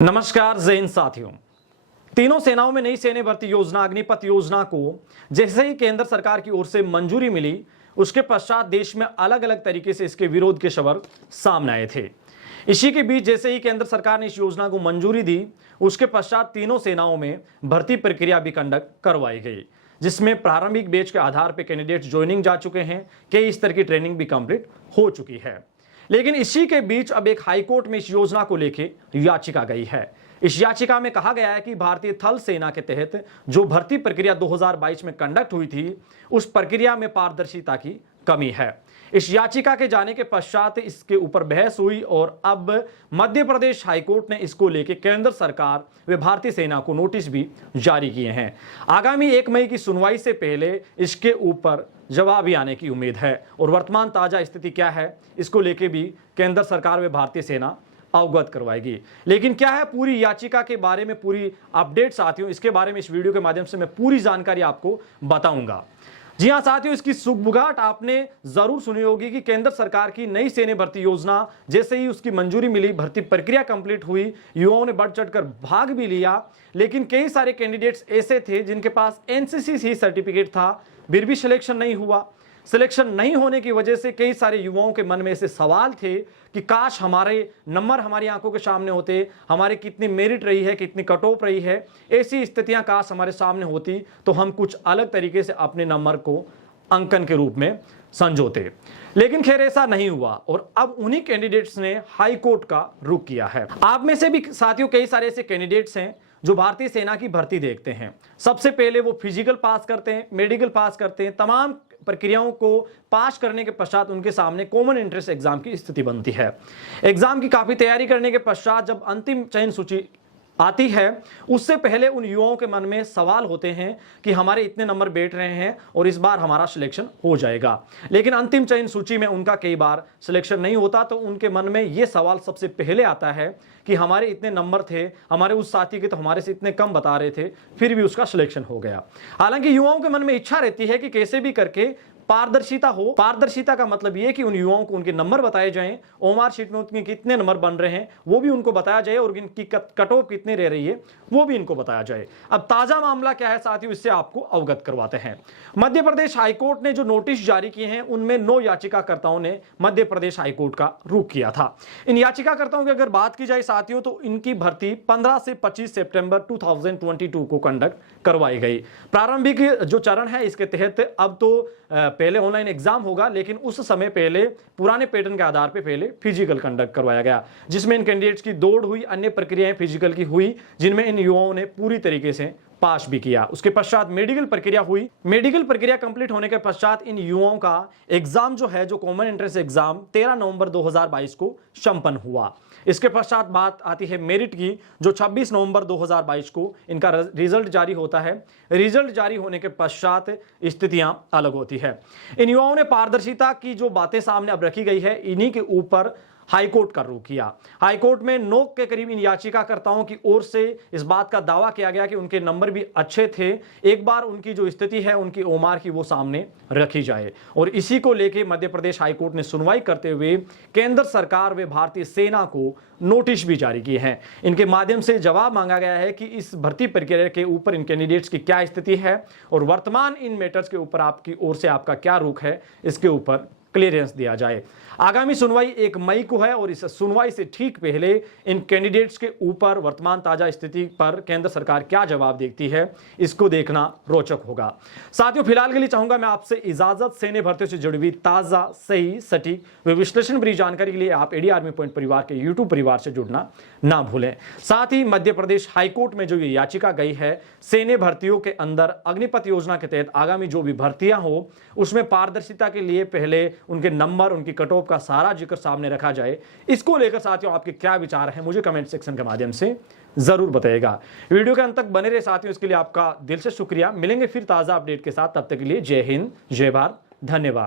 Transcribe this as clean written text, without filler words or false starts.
नमस्कार जैन साथियों। तीनों सेनाओं में नई सैन्य भर्ती योजना अग्निपथ योजना को जैसे ही केंद्र सरकार की ओर से मंजूरी मिली, उसके पश्चात देश में अलग अलग तरीके से इसके विरोध के शब्द सामने आए थे। इसी के बीच जैसे ही केंद्र सरकार ने इस योजना को मंजूरी दी, उसके पश्चात तीनों सेनाओं में भर्ती प्रक्रिया भी कंडक्ट करवाई गई, जिसमें प्रारंभिक बैच के आधार पर कैंडिडेट्स ज्वाइनिंग जा चुके हैं। कई स्तर की ट्रेनिंग भी कंप्लीट हो चुकी है। लेकिन इसी के बीच अब एक हाईकोर्ट में इस योजना को लेकर याचिका गई है। इस याचिका में कहा गया है कि भारतीय थल सेना के तहत जो भर्ती प्रक्रिया 2022 में कंडक्ट हुई थी, उस प्रक्रिया में पारदर्शिता की कमी है। इस याचिका के जाने के पश्चात इसके ऊपर बहस हुई और अब मध्य प्रदेश हाईकोर्ट ने इसको लेकर केंद्र सरकार व भारतीय सेना को नोटिस भी जारी किए हैं। आगामी 1 मई की सुनवाई से पहले इसके ऊपर जवाब भी आने की उम्मीद है और वर्तमान ताजा स्थिति क्या है, इसको लेकर भी केंद्र सरकार व भारतीय सेना अवगत करवाएगी। लेकिन क्या है पूरी याचिका के बारे में पूरी अपडेट साथियों, इसके बारे में इस वीडियो के माध्यम से मैं पूरी जानकारी आपको बताऊंगा। जी हां साथियों, इसकी सुगबुगाहट आपने जरूर सुनी होगी कि केंद्र सरकार की नई सैन्य भर्ती योजना जैसे ही उसकी मंजूरी मिली, भर्ती प्रक्रिया कंप्लीट हुई, युवाओं ने बढ़ चढ़कर भाग भी लिया। लेकिन कई सारे कैंडिडेट्स ऐसे थे जिनके पास एनसीसी सर्टिफिकेट था, फिर भी सिलेक्शन नहीं हुआ। सिलेक्शन नहीं होने की वजह से कई सारे युवाओं के मन में ऐसे सवाल थे कि काश हमारे नंबर हमारी आंखों के सामने होते, हमारे कितनी मेरिट रही है, कितनी कट ऑफ रही है, ऐसी स्थितियां काश हमारे सामने होती तो हम कुछ अलग तरीके से अपने नंबर को अंकन के रूप में संजोते। लेकिन खैर ऐसा नहीं हुआ और अब उन्हीं कैंडिडेट्स ने हाई कोर्ट का रुख किया है। आप में से भी साथियों कई सारे ऐसे कैंडिडेट्स हैं जो भारतीय सेना की भर्ती देखते हैं। सबसे पहले वो फिजिकल पास करते हैं, मेडिकल पास करते हैं, तमाम प्रक्रियाओं को पास करने के पश्चात उनके सामने कॉमन एंट्रेंस एग्जाम की स्थिति बनती है। एग्जाम की काफी तैयारी करने के पश्चात जब अंतिम चयन सूची आती है, उससे पहले उन युवाओं के मन में सवाल होते हैं कि हमारे इतने नंबर बैठ रहे हैं और इस बार हमारा सिलेक्शन हो जाएगा। लेकिन अंतिम चयन सूची में उनका कई बार सिलेक्शन नहीं होता, तो उनके मन में यह सवाल सबसे पहले आता है कि हमारे इतने नंबर थे, हमारे उस साथी के तो हमारे से इतने कम बता रहे थे, फिर भी उसका सिलेक्शन हो गया। हालांकि युवाओं के मन में इच्छा रहती है कि कैसे भी करके पारदर्शिता हो। पारदर्शिता का मतलब यह कि उन युवाओं को उनके नंबर बताए जाएं, ओएमआर शीट में उनके कितने नंबर बन रहे हैं वो भी उनको बताया जाए और इनकी कट ऑफ कितनी रह रही है वो भी इनको बताया जाए। अब ताजा मामला क्या है साथियों, इससे आपको अवगत करवाते हैं। मध्य प्रदेश हाईकोर्ट ने जो नोटिस जारी किए हैं उनमें 9 याचिकाकर्ताओं ने मध्य प्रदेश हाईकोर्ट का रुख किया था। इन याचिकाकर्ताओं की अगर बात की जाए साथियों, तो इनकी भर्ती 15 से 25 सितंबर 2022 को कंडक्ट करवाई गई। प्रारंभिक जो चरण है इसके तहत अब तो पहले ऑनलाइन एग्जाम होगा, लेकिन उस समय पहले पुराने पैटर्न के आधार पर पहले फिजिकल कंडक्ट करवाया गया, जिसमें इन कैंडिडेट्स की दौड़ हुई, अन्य प्रक्रियाएं फिजिकल की हुई, जिनमें इन युवाओं ने पूरी तरीके से पास भी किया। उसके पश्चात मेडिकल प्रक्रिया हुई। मेडिकल प्रक्रिया कंप्लीट होने के पश्चात इन युवाओं का एग्जाम जो है, जो कॉमन एंट्रेंस एग्जाम 13 नवंबर 2022 को संपन्न हुआ। इसके पश्चात बात आती है मेरिट की, जो 26 नवंबर 2022 को इनका रिजल्ट जारी होता है। रिजल्ट जारी होने के पश्चात स्थितियां अलग होती है। इन युवाओं ने पारदर्शिता की जो बातें सामने अब रखी गई है, इन्हीं के ऊपर हाईकोर्ट का रुख किया। हाईकोर्ट में 9 के करीब इन याचिकाकर्ताओं की ओर से इस बात का दावा किया गया कि उनके नंबर भी अच्छे थे, एक बार उनकी जो स्थिति है उनकी ओमार की वो सामने रखी जाए। और इसी को लेकर मध्य प्रदेश हाईकोर्ट ने सुनवाई करते हुए केंद्र सरकार व भारतीय सेना को नोटिस भी जारी किए हैं। इनके माध्यम से जवाब मांगा गया है कि इस भर्ती प्रक्रिया के ऊपर इन कैंडिडेट्स की क्या स्थिति है और वर्तमान इन मैटर्स के ऊपर आपकी ओर से आपका क्या रुख है, इसके ऊपर क्लियरेंस दिया जाए। आगामी सुनवाई 1 मई को है और इस सुनवाई से ठीक पहले इन कैंडिडेट्स के ऊपर वर्तमान ताजा स्थिति पर केंद्र सरकार क्या जवाब देती है, इसको देखना रोचक होगा। साथियों फिलहाल के लिए चाहूंगा मैं आपसे इजाजत। सैन्य भर्तियों से जुड़ी हुई ताजा, सही, सटीक व विश्लेषण भरी जानकारी के लिए आप एडी आर्मी पॉइंट परिवार के यूट्यूब परिवार से जुड़ना ना भूलें। साथ ही मध्य प्रदेश हाईकोर्ट में जो ये याचिका गई है, सैन्य भर्तियों के अंदर अग्निपथ योजना के तहत आगामी जो भी भर्तियां हो उसमें पारदर्शिता के लिए पहले उनके नंबर, उनकी कट ऑफ का सारा जिक्र सामने रखा जाए। इसको लेकर साथियों आपके क्या विचार हैं, मुझे कमेंट सेक्शन के माध्यम से जरूर बताइएगा। वीडियो के अंत तक बने रहे साथियों, इसके लिए आपका दिल से शुक्रिया। मिलेंगे फिर ताजा अपडेट के साथ, तब तक के लिए जय हिंद, जय भारत, धन्यवाद।